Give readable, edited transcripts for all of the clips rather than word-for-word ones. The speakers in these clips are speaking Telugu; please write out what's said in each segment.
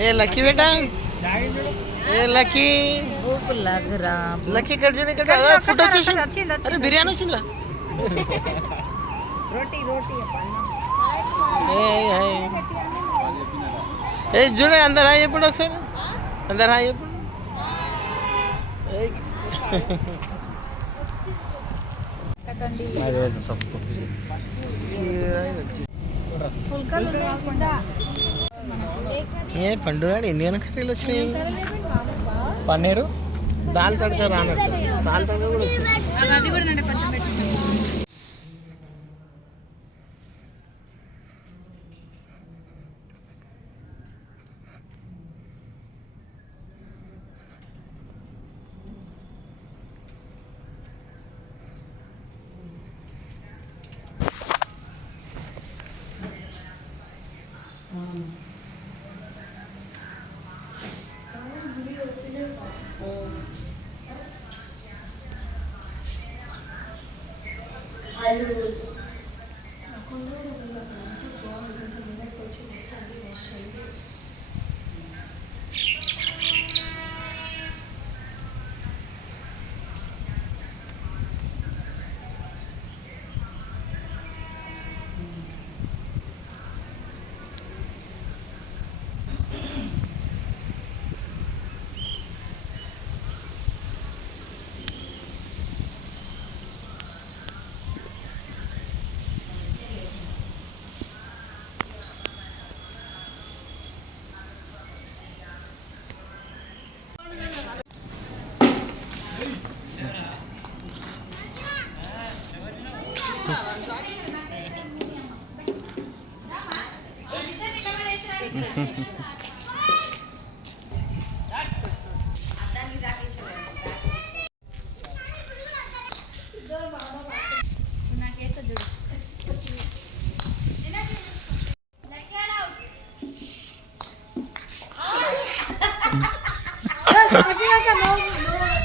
ए लकी बेटा ए लकी भूख लग रहा लकी कर जोने कर फुट వచ్చేసి अरे बिरयानी వచ్చిందా रोटी रोटी ए जोने अंदर आए ఎప్పుడు ఒకసారి अंदर आए ఎప్పుడు ఏ పండుగ ఇండియన్ కర్రీలు వచ్చినాయి పన్నీరు దాల్ తడక రానట్టు దాల్ తడక కూడా వచ్చింది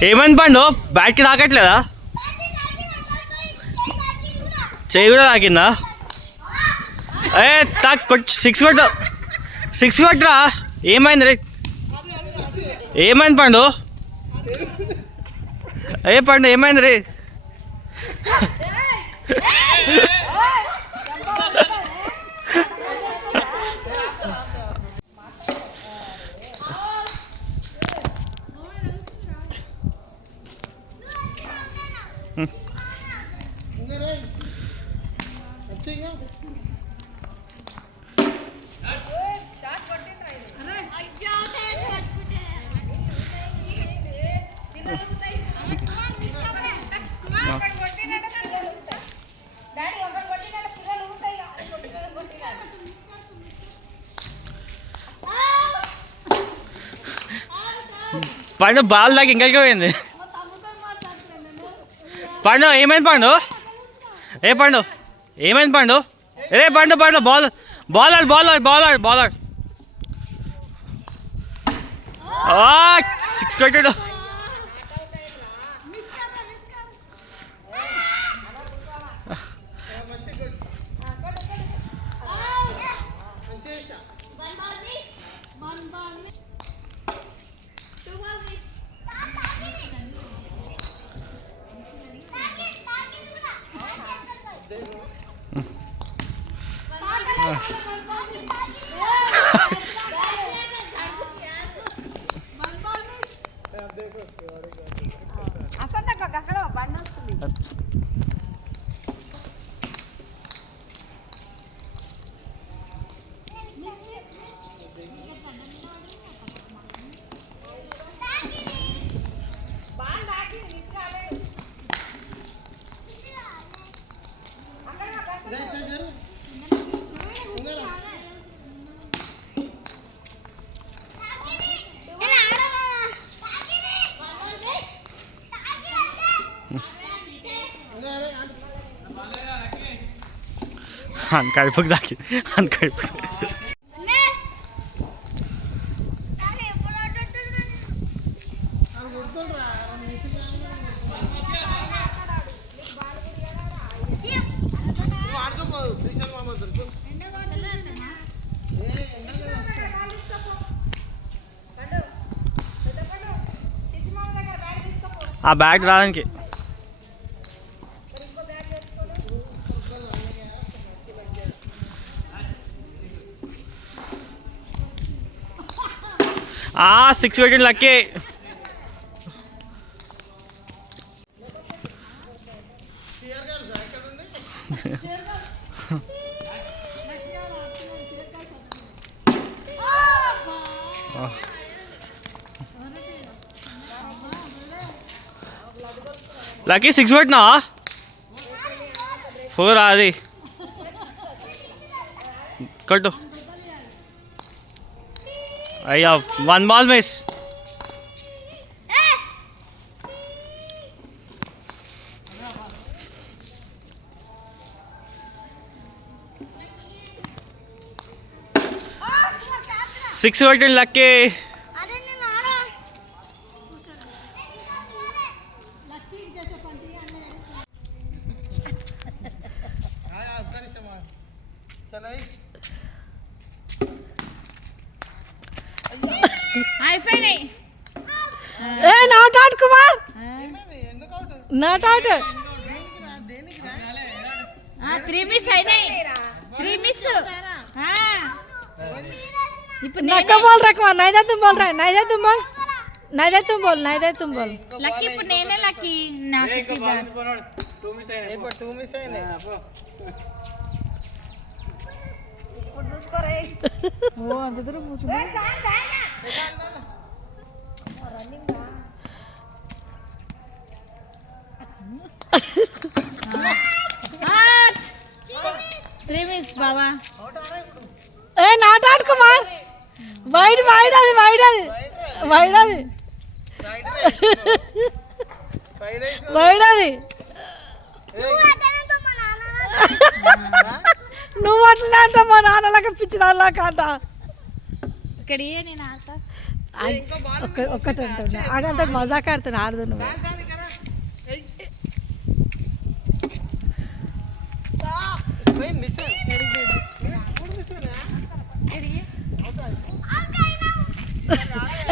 ఏమైంది పండు బ్యాట్కి తాకట్లేదా చెయ్యి కూడా తాకిందా ఏ సిక్స్ కొట్టరా ఏమైంది రే ఏమైంది పండు ఏ పండు ఏమైంది రే పండు బాల్ దాకా ఇంకలికి పోయింది పండు ఏమైంది పండు ఏ పండు ఏమైంది పండు రే పండు బాల్ సిక్స్ కొట్టాడు కడుపుకి దాకి కడుపు ఆ బ్యాట్ రావడానికి. సిక్స్ పెట్టింది లక్కీ. లక్కీ సిక్స్ పెట్టినా 4 అది కొట్టు. అయ్యా 1 బాల్ మిస్. సిక్స్ కొట్టింది లక్కీ. అయిపోయినాయి. Not out Kumar, not out. 3 miss అయినాయి. 3 మిస్. ఇప్పుడు నక్క బోల్ రా కుమార్. నైదే తుమ్ బోల్ రా. నైదే తుమ్ బోల్. నైదే తుమ్ బోల్. నైదే తుమ్ బోల్. లక్కీ ఇప్పుడు నేనే లక్కీ. నాకు 2 మిస్ అయినాయి. ఓ అంత దూరం కూర్చున్నా. బాబా not out Kumar. Wide wide అది వైడ్ అది వైడ్ అది వైడ్ అది. నువ్వు అట్లా అంట మా నాన్నలాగా పిచ్చిదాల్లాక అంట. ఇక్కడ నేను ఆట ఒక్కటి అంటున్నా ఆడంత మజాక్ ఆడుతున్నా. ఆడదు నువ్వు.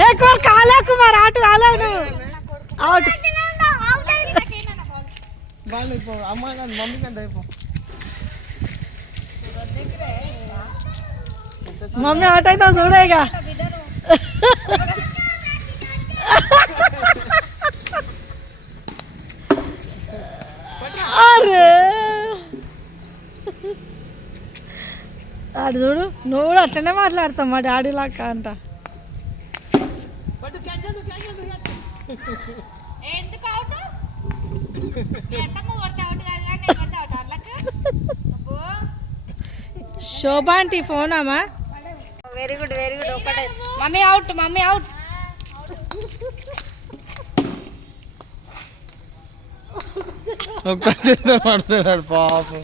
ఏ కుమార్ కాలే కుమార్. ఆట కాలేవు నువ్వు. అవుట్. మమ్మీ ఆట అయితే చూడేగా. అరే ఆడు చూడు. నువ్వు కూడా అట్లనే మాట్లాడతావు మా డాడీ లాగా అంట. శోభా ఆంటీ ఫోన్ అమ్మా. Very good very good. ఒకటే మమ్మీ అవుట్. Mummy out. ఒక్క చేత పడుతున్నాడు పాపం.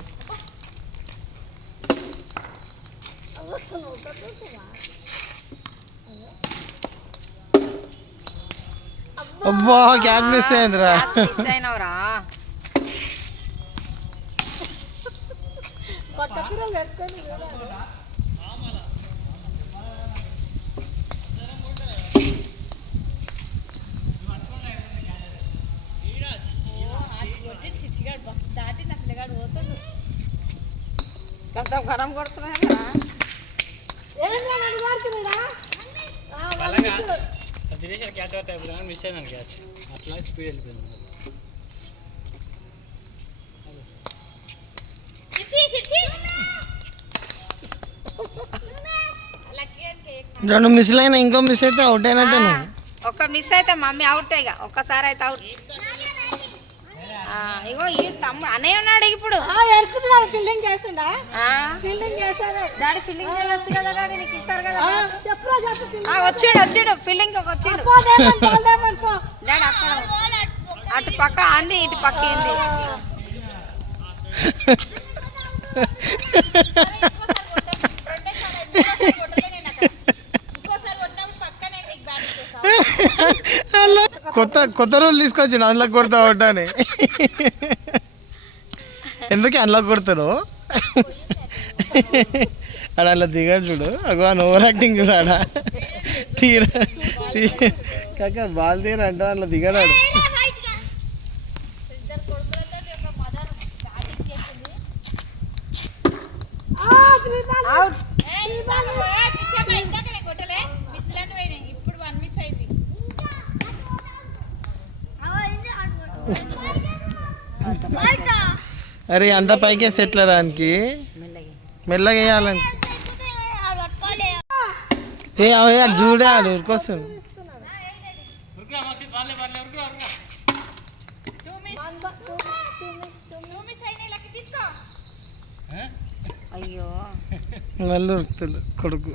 అబ్బా క్యాచ్ మిస్ అయిందిరా. మిస్ అయినవరా. గరం కొడుతున్నా క్యాచ్ అవుతాయి మిస్ అయినా క్యాచ్ అట్లా స్పీడ్ వెళ్ళిపోయింది. రెండు మిస్లు అయినా ఇంకో మిస్ అయితే అవుట్ అయినట్టే. ఒక్క మిస్ అయితే మమ్మీ అవుట్. ఇక ఒక్కసారి అయితే అవుట్. ఇగో ఈ తమ్ముడు అన్నయ్య ఉన్నాడు ఇప్పుడు. ఫీల్డింగ్ చేస్తుండా. ఫీల్డింగ్ చేస్తాడు డాడీ. ఫీల్డింగ్ చేయవచ్చు కదా డాడీ. నీకు ఇస్తారు కదా. చెప్పురా చెప్పు. వచ్చాడు ఫీల్డింగ్ వచ్చాడు డాడీ. అక్కడ అటు పక్క అంది ఇటు పక్క ఏంది. కొత్త రూల్ తీసుకొచ్చి అన్లాక్ కొడతా ఉంటాను. ఎందుకు అన్లాక్ కొడతారు? ఆడ అలా దిగాడు చూడు. అగో ఓవర్ యాక్టింగ్ చూడు. ఆడ తీరా కాక బాల్ తీరా అంటే అట్లా దిగాడు. అవుట్. అరే అంత పైకే సెట్ల దానికి మెల్లగా వేయాలని చూడే ఆడు ఉరికొస్తుంది. అయ్యో మళ్ళీ ఉరుకుతుంది కొడుకు.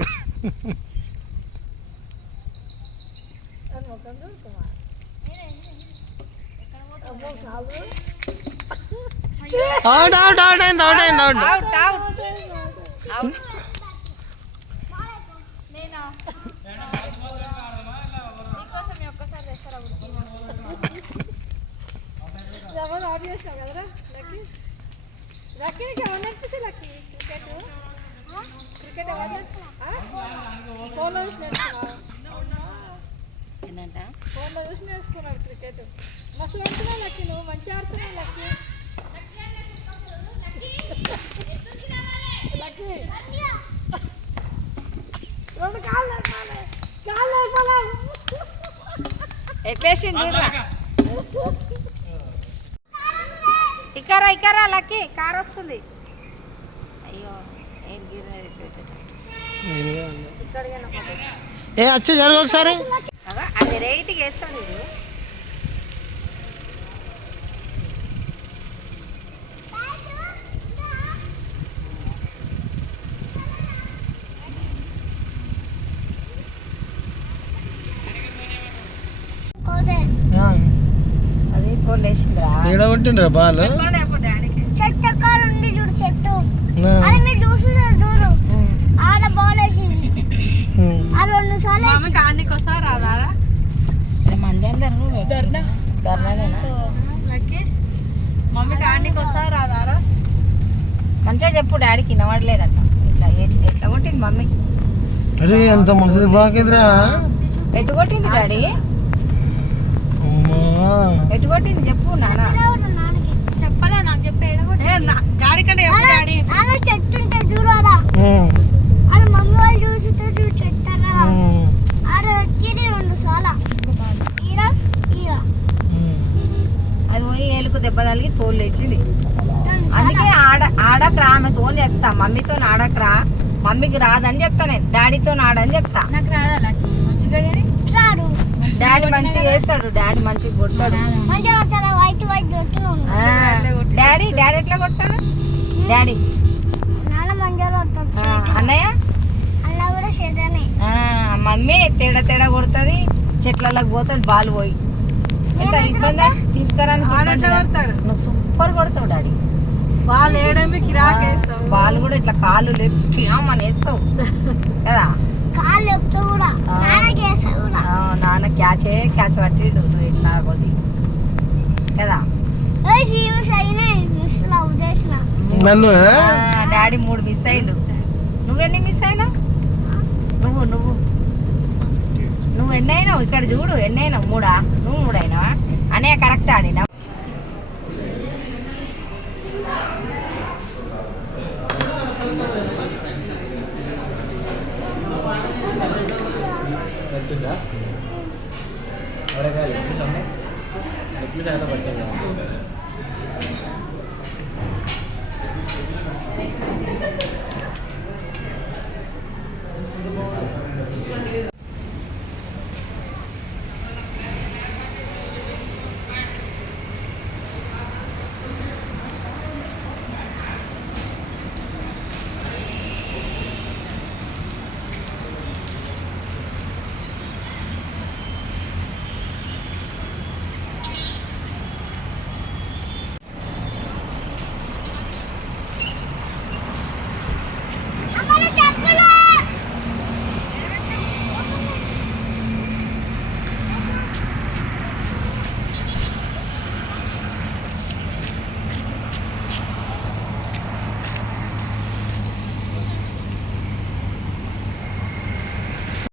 అవుట్ అవుట్ అవుట్ అయింది అవుట్ అయింది అవుట్. Out out out. ఫోన్లో చూసి నేర్చుకున్నావు. ఏంటంట ఫోన్లో చూసి నేర్చుకున్నాడు క్రికెట్. మస్తు ఆడుతున్నావు లక్కీ, నువ్వు మంచిగా ఆడుతున్నావు లక్కీ. లక్కీ రెండు కాళ్ళు ఎట్లేసింది చూడరా. ఇక్కరా ఇక్కరా లక్కీ, కార్ వస్తుంది. అయ్యో ఏం గిరి తెచ్చి ఏ అచ్చు జరుగు ఒకసారి. అది రైట్కి వేస్తాడు ఇది. అది ఫోన్ లేచిందిరా. ఏడ కొట్టిందిరా బాల్. చెట్టు ఎక్కడ ఉంది చూడు, చెట్టు అది మీరు చూసులేదు చూడు, ఆడ బాల్ వేసింది. ఆ 2 నిమిషాలు మమ్మీకి ఆడనికి వస్తా రాదారా? మంది అందరు ధర్నాదేనా మమ్మీకి ఆడనికి వస్తా రాదారా? మంచిగా చెప్పు, డాడీకి వినవడలేదంట. ఇట్లా ఎట్లా కొట్టింది మమ్మీ? అరే ఎంత మస్తు బాగుందిరా. ఎటు కొట్టింది డాడీ? ఎటు కొట్టింది చెప్పు నాన్న. చెప్పలే నాకు చెప్పి డాడీ కంటే డాడీ చెట్టు ఉంటే చూడాలా, ఆడ మమ్మీ వాళ్ళు చూస్తే చెప్తారా? ఆడ వచ్చి 2 సార్లు అది పోయి ఏలుకు దెబ్బ తగిలి తోలు లేచింది. అందుకే ఆడకరా, ఆమె తోలు చెప్తా, మమ్మీతో ఆడకరా, మమ్మీకి రాదని చెప్తా, నేను డాడీతో ఆడని చెప్తా. నాకు రాదా మంచిగా రాడు. డాడీ మంచిగా చేస్తాడు, డాడీ మంచిగా కొడతాడు. వైట్ వైట్ డాడీ ఎట్లా కొడతాడు? డాడీ అన్నయ్య అలా కూడా చేద్దానే. మమ్మీ తేడా కొడుతుంది, చెట్లలోకి పోతుంది బాల్ పోయి. ఎంత ఇబ్బంది తీసుకురానికి. నువ్వు సూపర్ కొడతావు డాడీ. బాల్ వేయడమే కిరాక్ వేస్తావు. బాల్ కూడా ఇట్లా కాళ్ళు లేపి మన వేస్తావు కదా. కాళ్ళు ఎప్పుడు కూడా నాన్న క్యాచ్ పట్టి నువ్వు వేసిన కొద్ది కదా. నన్ను డాడీ 3 మిస్ అయ్యిండు. నువ్వెన్ని మిస్ అయినావు? నువ్వు ఎన్ని అయినావు? ఇక్కడ చూడు ఎన్ని అయినావు. 3 నువ్వు 3 అయినావా? అనే కరెక్ట్ ఆడినా.